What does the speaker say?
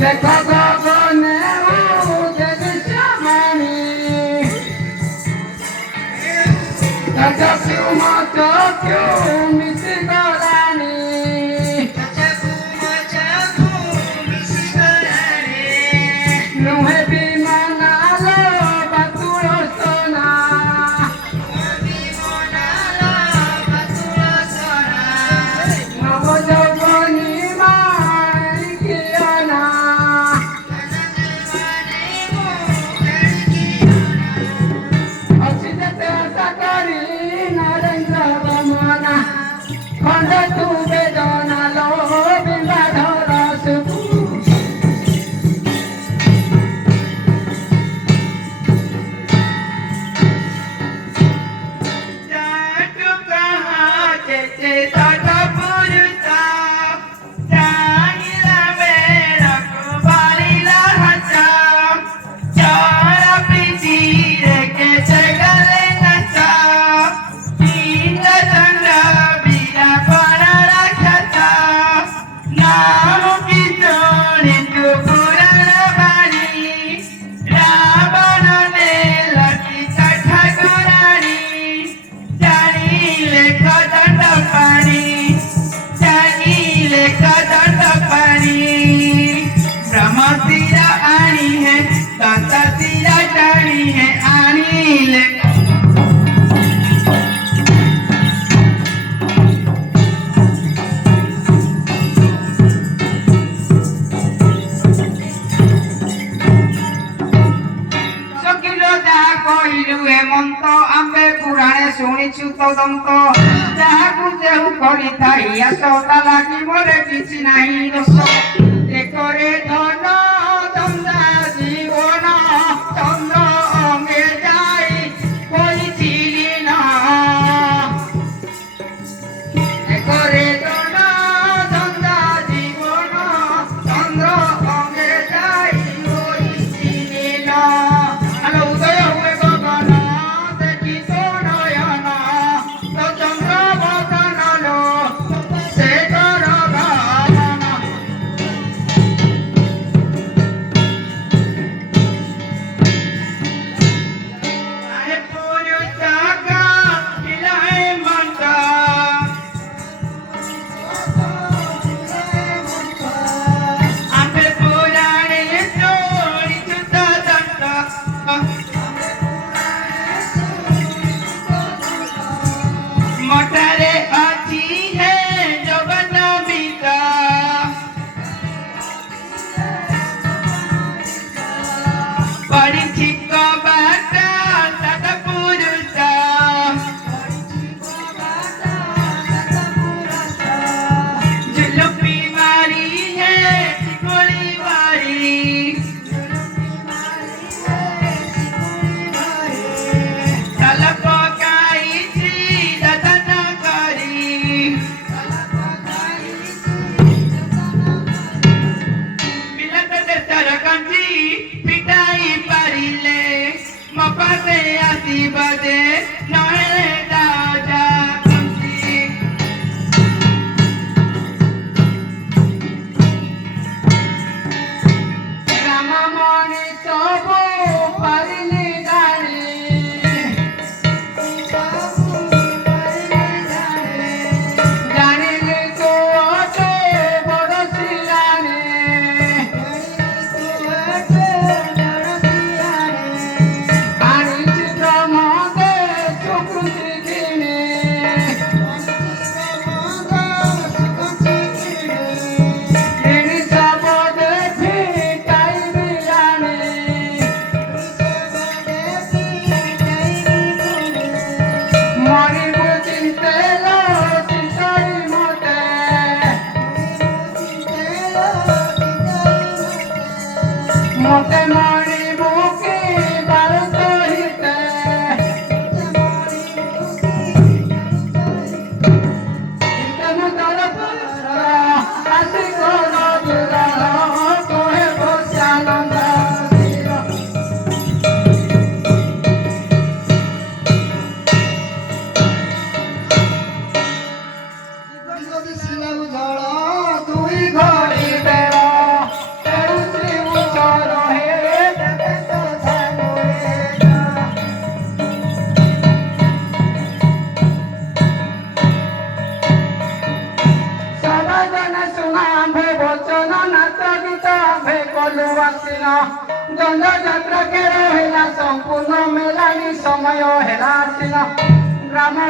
देखो गगने उदे श्यामणी राजा क्यों मचो क्यों मिसी गलानी नुहे भी मनालो बतुलो सोना नव जौवनी माई कियाना अच्छी जते आशा करी नरेंद्र बमना खंड तू बेदना लो बिंबाधर सुखू শুনিছু তদন্ত যাহাକୁ যেহু କରିଥାଇ ଆସତା ଲାଗି ମୋରେ କିଛି ନାହିଁ ଦୋଷ ଏକରେ ଧନ ଧନ୍ଦା ଜୀବନ ଚନ୍ଦ୍ର ଅଙ୍ଗେ ଯାଇ ହୋଇଥିଲି ନା ଏକରେ ଧନ ଧନ୍ଦା ଜୀବନ ଚନ୍ଦ୍ର ଅଙ୍ଗେ ଯାଇ ହୋଇଥିଲି ନା ଆଲୋ ଉଦୟ ହୁଏ ଗଗନ ଦେଖି ତୋ ନୟନ ତୋ ଚନ୍ଦ୍ର ବଦନ ଲୋ ସେ କର ଗମନ ଲୁଆ ସିଂହ ଦଣ୍ଡ ଯାତ୍ରା ଖେଳ ହେଲା ସମ୍ପୂର୍ଣ୍ଣ ମେଲାଣି ସମୟ ହେଲା ସିଂହ ଗ୍ରାମ